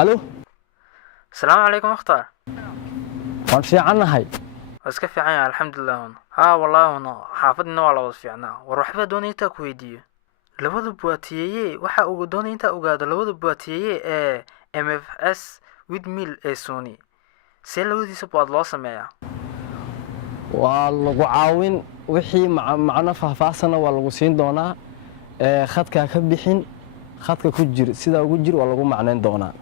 الو السلام عليكم مختار. waan fiicannahay. iska fiican yahay alxamdulilah wana haa wallahi wana xaafadina waa la wada fiicnaa war waxba doonay intaa ku weydiiyo labada buwaatiyeeye waxa uu doonay intaa ogaado labada buwaatiyeeye ee MFS with mil ee Sony see labadiisa baad loo sameeyaa waa lagu caawin wixii macna faahfaahsan waa lagu siin doonaa khadka ka bixin khadka ku jir sida ugu jir waa lagu macnayn doonaa.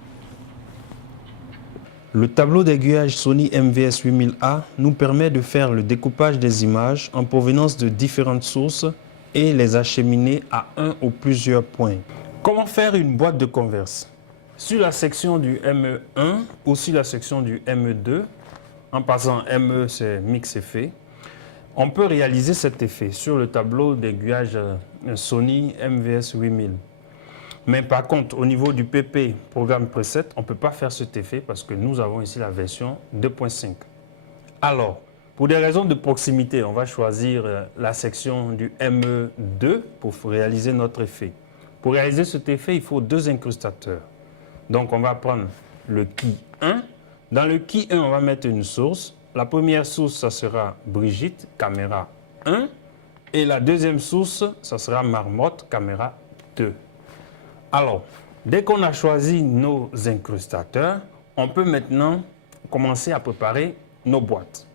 Le tableau d'aiguillage Sony MVS 8000A nous permet de faire le découpage des images en provenance de différentes sources et les acheminer à un ou plusieurs points. Comment faire une boîte de converse? Sur la section du ME1 ou sur la section du ME2, en passant ME c'est mix effet, on peut réaliser cet effet sur le tableau d'aiguillage Sony MVS 8000. Mais par contre, au niveau du PP, programme preset, on ne peut pas faire cet effet parce que nous avons ici la version 2.5. Alors, pour des raisons de proximité, on va choisir la section du ME2 pour réaliser notre effet. Pour réaliser cet effet, il faut deux incrustateurs. Donc, on va prendre le key 1. Dans le key 1, on va mettre une source. La première source, ça sera Brigitte, caméra 1. Et la deuxième source, ça sera Marmotte, caméra 2. Alors, dès qu'on a choisi nos incrustateurs, on peut maintenant commencer à préparer nos boîtes.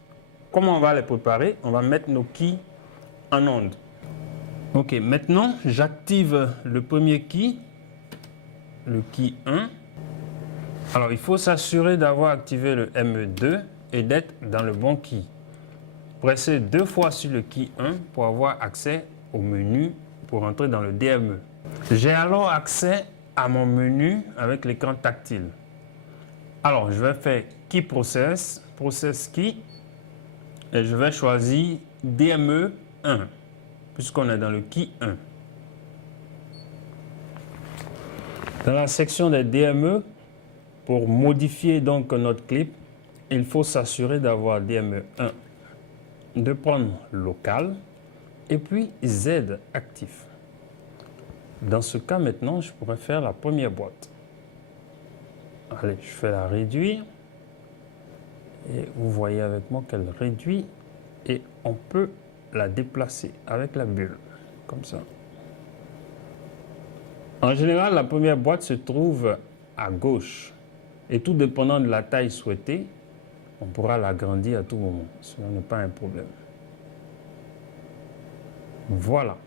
Comment on va les préparer? On va mettre nos keys en onde. Ok, maintenant j'active le premier key, le key 1. Alors, il faut s'assurer d'avoir activé le ME2 et d'être dans le bon key. Pressez deux fois sur le key 1 pour avoir accès au menu pour entrer dans le DME. J'ai alors accès à mon menu avec l'écran tactile. Alors, je vais faire Key Process, Process Key, et je vais choisir DME 1, puisqu'on est dans le Key 1. Dans la section des DME, pour modifier donc notre clip, il faut s'assurer d'avoir DME 1, de prendre local, et puis Z actif. Dans ce cas, maintenant, je pourrais faire la première boîte. Allez, je fais la réduire. Et vous voyez avec moi qu'elle réduit. Et on peut la déplacer avec la bulle. Comme ça. En général, la première boîte se trouve à gauche. Et tout dépendant de la taille souhaitée, on pourra l'agrandir à tout moment. Ce n'est pas un problème. Voilà.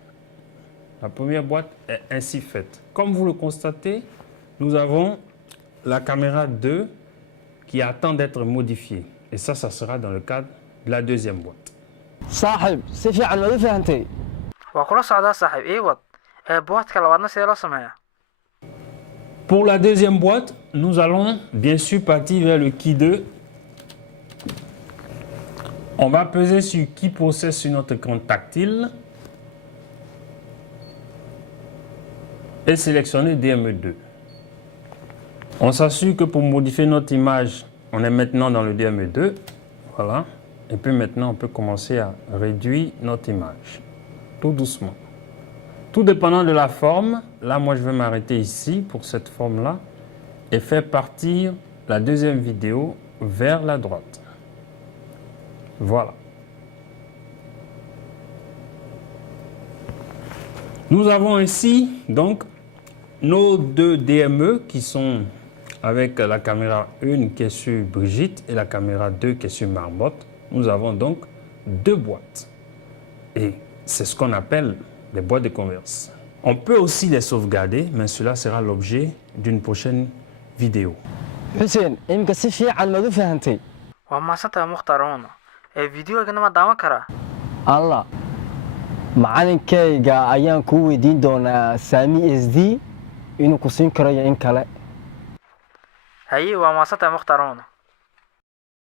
La première boîte est ainsi faite. Comme vous le constatez, nous avons la caméra 2 qui attend d'être modifiée. Et ça sera dans le cadre de la deuxième boîte. صاحب si fiican ma fahantay waa kula socdaa saaxiib ii wad boîte-ka labaadna sidee loo sameeyaa Pour la deuxième boîte, nous allons bien sûr partir vers le key 2. On va peser sur Key Process sur notre écran tactile. Et sélectionner DME2. On s'assure que pour modifier notre image, on est maintenant dans le DME2. Voilà. Et puis maintenant, on peut commencer à réduire notre image. Tout doucement. Tout dépendant de la forme. Là, moi, je vais m'arrêter ici pour cette forme-là. Et faire partir la deuxième vidéo vers la droite. Voilà. Nous avons ici, donc, nos deux DME qui sont avec la caméra 1 qui est sur Brigitte et la caméra 2 qui est sur Marmotte. Nous avons donc deux boîtes. Et c'est ce qu'on appelle les boîtes de converse. On peut aussi les sauvegarder, mais cela sera l'objet d'une prochaine vidéo. Hussein imka si fiican ma fahantay waa maasantahay mukhtaar wana videogana ma daawan karaa Allah macalinkayga ayaan ku weydiin doonaa Sami SD inuu ku siin karo in kale haye waa maasantahay mukhtaar wana